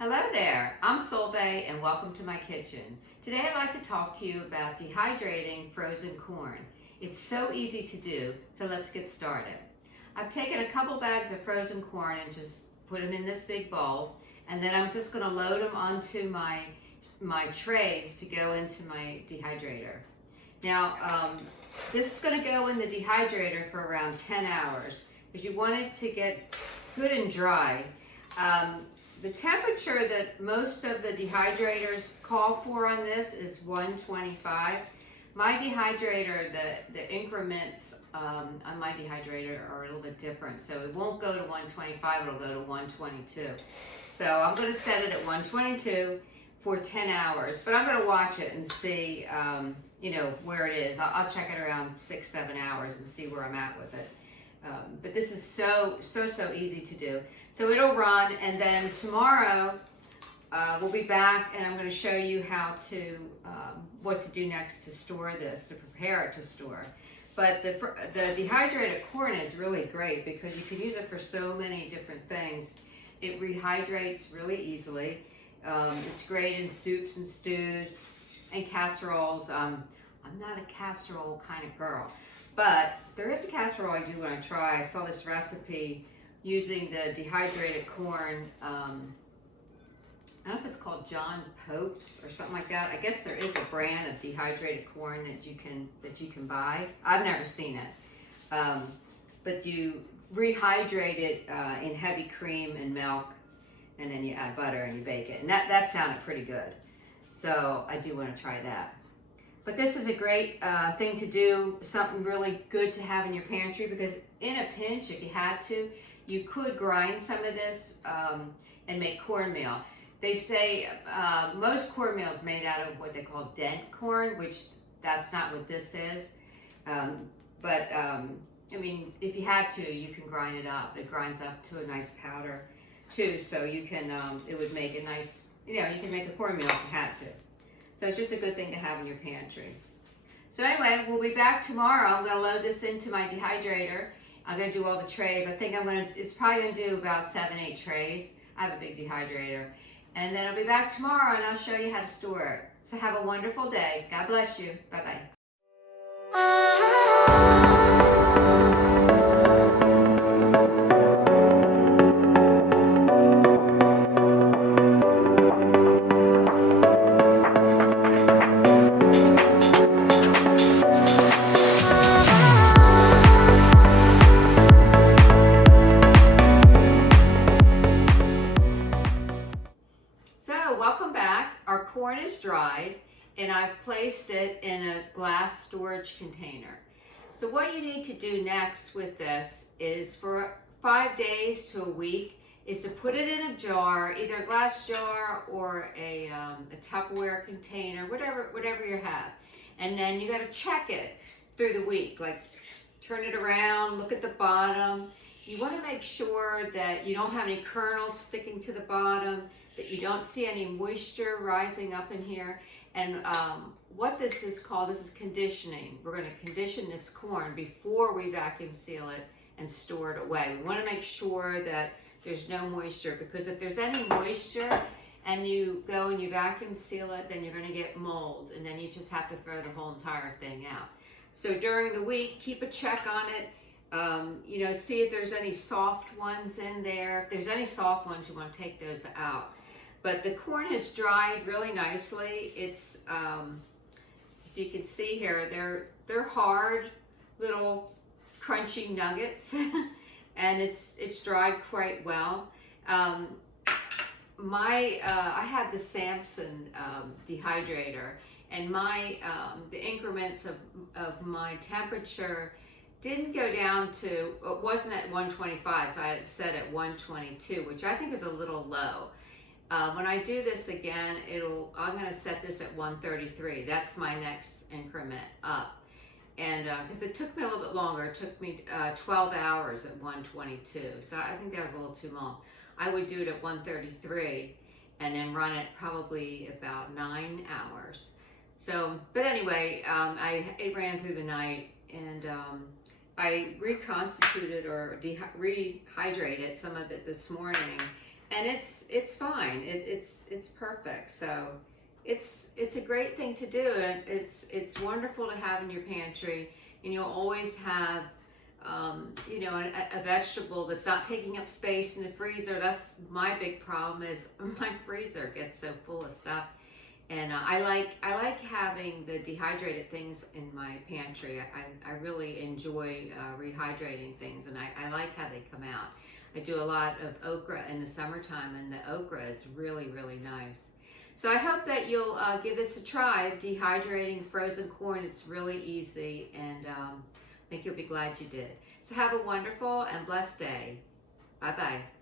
Hello there, I'm Solveig and welcome to my kitchen. Today I'd like to talk to you about dehydrating frozen corn. It's so easy to do, so let's get started. I've taken a couple bags of frozen corn and just put them in this big bowl, and then I'm just going to load them onto my trays to go into my dehydrator. Now, this is going to go in the dehydrator for around 10 hours because you want it to get good and dry. The temperature that most of the dehydrators call for on this is 125. My dehydrator, the increments on my dehydrator are a little bit different. So it won't go to 125, it'll go to 122. So I'm going to set it at 122 for 10 hours, but I'm going to watch it and see, where it is. I'll check it around 6-7 hours and see where I'm at with it. But this is so easy to do. So it'll run, and then tomorrow we'll be back, and I'm going to show you how to what to do next to store this, to prepare it to store. But the dehydrated corn is really great because you can use it for so many different things. It rehydrates really easily. It's great in soups and stews and casseroles. I'm not a casserole kind of girl. But there is a casserole I do want to try. I saw this recipe using the dehydrated corn. I don't know if it's called John Pope's or something like that. I guess there is a brand of dehydrated corn that you can buy. I've never seen it. But you rehydrate it in heavy cream and milk, and then you add butter and you bake it. And that sounded pretty good. So I do want to try that. But this is a great thing to do, something really good to have in your pantry, because in a pinch, if you had to, you could grind some of this and make cornmeal. They say most cornmeal is made out of what they call dent corn, which that's not what this is. I mean, if you had to, you can grind it up. It grinds up to a nice powder too, so you can, it would make a nice, you can make a cornmeal if you had to. So it's just a good thing to have in your pantry. So anyway, we'll be back tomorrow. I'm going to load this into my dehydrator. I'm going to do all the trays. I think it's probably going to do about 7-8 trays. I have a big dehydrator. And then I'll be back tomorrow and I'll show you how to store it. So have a wonderful day. God bless you. Bye-bye. Welcome back. Our corn is dried and I've placed it in a glass storage container. So what you need to do next with this is for 5 days to a week is to put it in a jar, either a glass jar or a Tupperware container, whatever you have. And then you got to check it through the week, like turn it around, look at the bottom. You want to make sure that you don't have any kernels sticking to the bottom, that you don't see any moisture rising up in here. And what this is called, this is conditioning. We're going to condition this corn before we vacuum seal it and store it away. We want to make sure that there's no moisture, because if there's any moisture and you go and you vacuum seal it, then you're going to get mold, and then you just have to throw the whole entire thing out. So during the week, keep a check on it. See if there's any soft ones in there. If there's any soft ones, you want to take those out. But the corn has dried really nicely. It's, if you can see here, they're hard little crunchy nuggets, and it's dried quite well. I have the Samson dehydrator, and the increments of my temperature didn't go down to, it wasn't at 125, so I had it set at 122, which I think is a little low. When I do this again, I'm going to set this at 133. That's my next increment up. And because it took me a little bit longer, it took me 12 hours at 122. So I think that was a little too long. I would do it at 133 and then run it probably about 9 hours. So, but anyway, it ran through the night, and I reconstituted or rehydrated some of it this morning, and it's fine. It's perfect. So it's a great thing to do, and it's wonderful to have in your pantry, and you'll always have you know, a vegetable that's not taking up space in the freezer. That's my big problem, is my freezer gets so full of stuff. And I like having the dehydrated things in my pantry. I really enjoy rehydrating things, and I like how they come out. I do a lot of okra in the summertime, and the okra is really nice. So I hope that you'll give this a try, dehydrating frozen corn. It's really easy, and I think you'll be glad you did. So have a wonderful and blessed day. Bye-bye.